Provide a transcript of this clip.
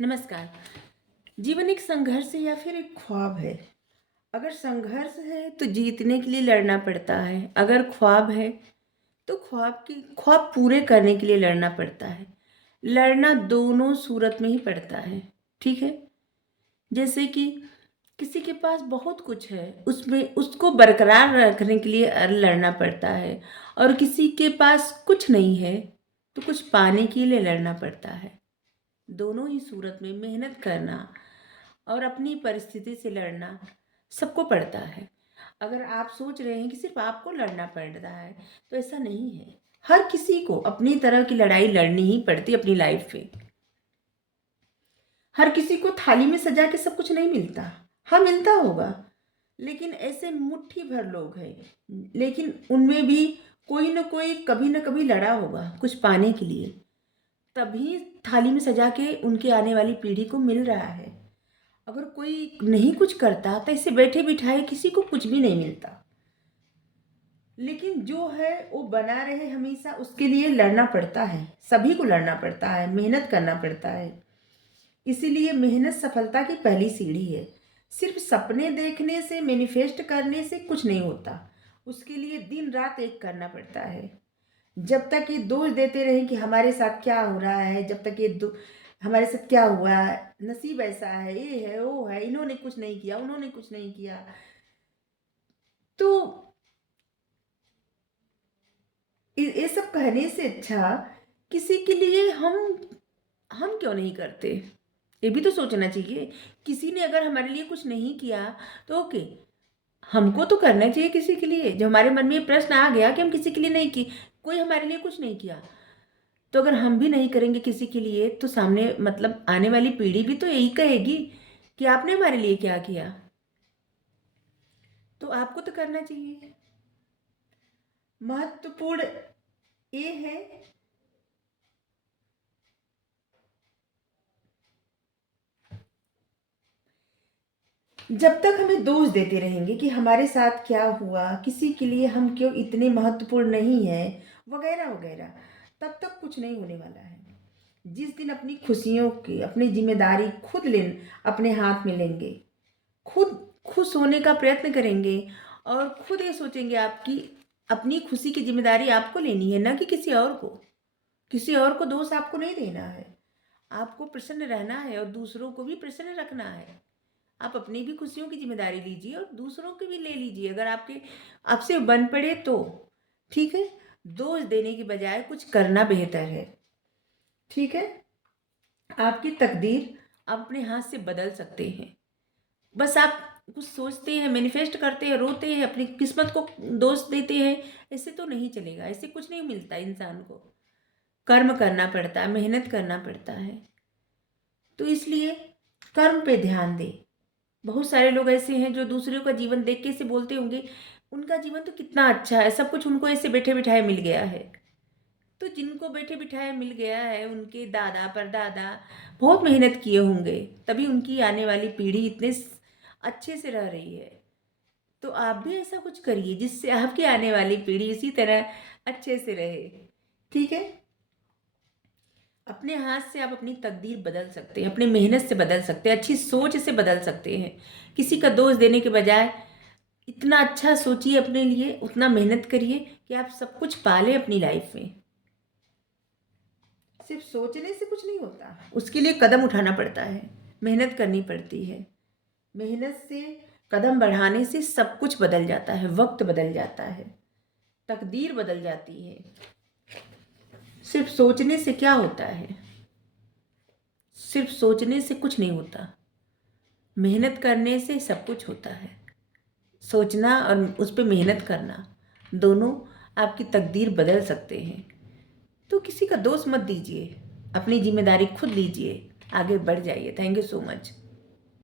नमस्कार। जीवन एक संघर्ष है या फिर एक ख्वाब है? अगर संघर्ष है तो जीतने के लिए लड़ना पड़ता है, अगर ख्वाब है तो ख्वाब पूरे करने के लिए लड़ना पड़ता है। लड़ना दोनों सूरत में ही पड़ता है, ठीक है? जैसे कि किसी के पास बहुत कुछ है, उसमें उसको बरकरार रखने के लिए लड़ना पड़ता है, और किसी के पास कुछ नहीं है तो कुछ पाने के लिए लड़ना पड़ता है। दोनों ही सूरत में मेहनत करना और अपनी परिस्थिति से लड़ना सबको पड़ता है। अगर आप सोच रहे हैं कि सिर्फ आपको लड़ना पड़ रहा है, तो ऐसा नहीं है। हर किसी को अपनी तरह की लड़ाई लड़नी ही पड़ती अपनी लाइफ में। हर किसी को थाली में सजा के सब कुछ नहीं मिलता। हाँ, मिलता होगा, लेकिन ऐसे मुट्ठी भर लोग हैं, लेकिन उनमें भी कोई ना कोई कभी ना कभी लड़ा होगा कुछ पाने के लिए, तभी थाली में सजा के उनके आने वाली पीढ़ी को मिल रहा है। अगर कोई नहीं कुछ करता तो ऐसे बैठे बिठाए किसी को कुछ भी नहीं मिलता। लेकिन जो है वो बना रहे हमेशा, उसके लिए लड़ना पड़ता है, सभी को लड़ना पड़ता है, मेहनत करना पड़ता है। इसीलिए मेहनत सफलता की पहली सीढ़ी है। सिर्फ सपने देखने से, मैनिफेस्ट करने से कुछ नहीं होता। उसके लिए दिन रात एक करना पड़ता है। जब तक ये दोष देते रहें कि हमारे साथ क्या हो रहा है, जब तक हमारे साथ क्या हुआ, नसीब ऐसा है, ये है, वो है, इन्होंने कुछ नहीं किया, उन्होंने कुछ नहीं किया, तो ये सब कहने से अच्छा किसी के लिए हम क्यों नहीं करते? ये भी तो सोचना चाहिए। किसी ने अगर हमारे लिए कुछ नहीं किया तो ओके, हमको तो करना चाहिए किसी के लिए। जो हमारे मन में ये प्रश्न आ गया कि हम किसी के लिए नहीं की, कोई हमारे लिए कुछ नहीं किया, तो अगर हम भी नहीं करेंगे किसी के लिए, तो सामने मतलब आने वाली पीढ़ी भी तो यही कहेगी कि आपने हमारे लिए क्या किया। तो आपको तो करना चाहिए। महत्वपूर्ण ये है, जब तक हमें दोष देते रहेंगे कि हमारे साथ क्या हुआ, किसी के लिए हम क्यों इतने महत्वपूर्ण नहीं है, वगैरह वगैरह, तब तक कुछ नहीं होने वाला है। जिस दिन अपनी खुशियों की अपनी जिम्मेदारी खुद अपने हाथ में लेंगे, खुद खुश होने का प्रयत्न करेंगे, और खुद ये सोचेंगे आपकी अपनी खुशी की जिम्मेदारी आपको लेनी है, ना कि किसी और को। किसी और को दोष आपको नहीं देना है। आपको प्रसन्न रहना है और दूसरों को भी प्रसन्न रखना है। आप अपनी भी खुशियों की जिम्मेदारी लीजिए और दूसरों की भी ले लीजिए, अगर आपसे बन पड़े तो। ठीक है? दोष देने की बजाय कुछ करना बेहतर है। ठीक है? आपकी तकदीर आप अपने हाथ से बदल सकते हैं। बस आप कुछ सोचते हैं, मैनिफेस्ट करते हैं, रोते हैं, अपनी किस्मत को दोष देते हैं, ऐसे तो नहीं चलेगा। ऐसे कुछ नहीं मिलता इंसान को। कर्म करना पड़ता है, मेहनत करना पड़ता है। तो इसलिए कर्म पे ध्यान दें। बहुत सारे लोग ऐसे हैं जो दूसरों का जीवन देख के ऐसे बोलते होंगे, उनका जीवन तो कितना अच्छा है, सब कुछ उनको ऐसे बैठे बिठाए मिल गया है। तो जिनको बैठे बिठाए मिल गया है, उनके दादा परदादा बहुत मेहनत किए होंगे, तभी उनकी आने वाली पीढ़ी इतने अच्छे से रह रही है। तो आप भी ऐसा कुछ करिए जिससे आपकी आने वाली पीढ़ी इसी तरह अच्छे से रहे। ठीक है? अपने हाथ से आप अपनी तकदीर बदल सकते हैं, अपनी मेहनत से बदल सकते हैं, अच्छी सोच से बदल सकते हैं। किसी का दोष देने के बजाय इतना अच्छा सोचिए अपने लिए, उतना मेहनत करिए कि आप सब कुछ पालें अपनी लाइफ में। सिर्फ सोचने से कुछ नहीं होता, उसके लिए कदम उठाना पड़ता है, मेहनत करनी पड़ती है। मेहनत से कदम बढ़ाने से सब कुछ बदल जाता है, वक्त बदल जाता है, तकदीर बदल जाती है। सिर्फ सोचने से क्या होता है? सिर्फ सोचने से कुछ नहीं होता, मेहनत करने से सब कुछ होता है। सोचना और उस पर मेहनत करना, दोनों आपकी तकदीर बदल सकते हैं। तो किसी का दोष मत दीजिए, अपनी जिम्मेदारी खुद लीजिए, आगे बढ़ जाइए। Thank you so much.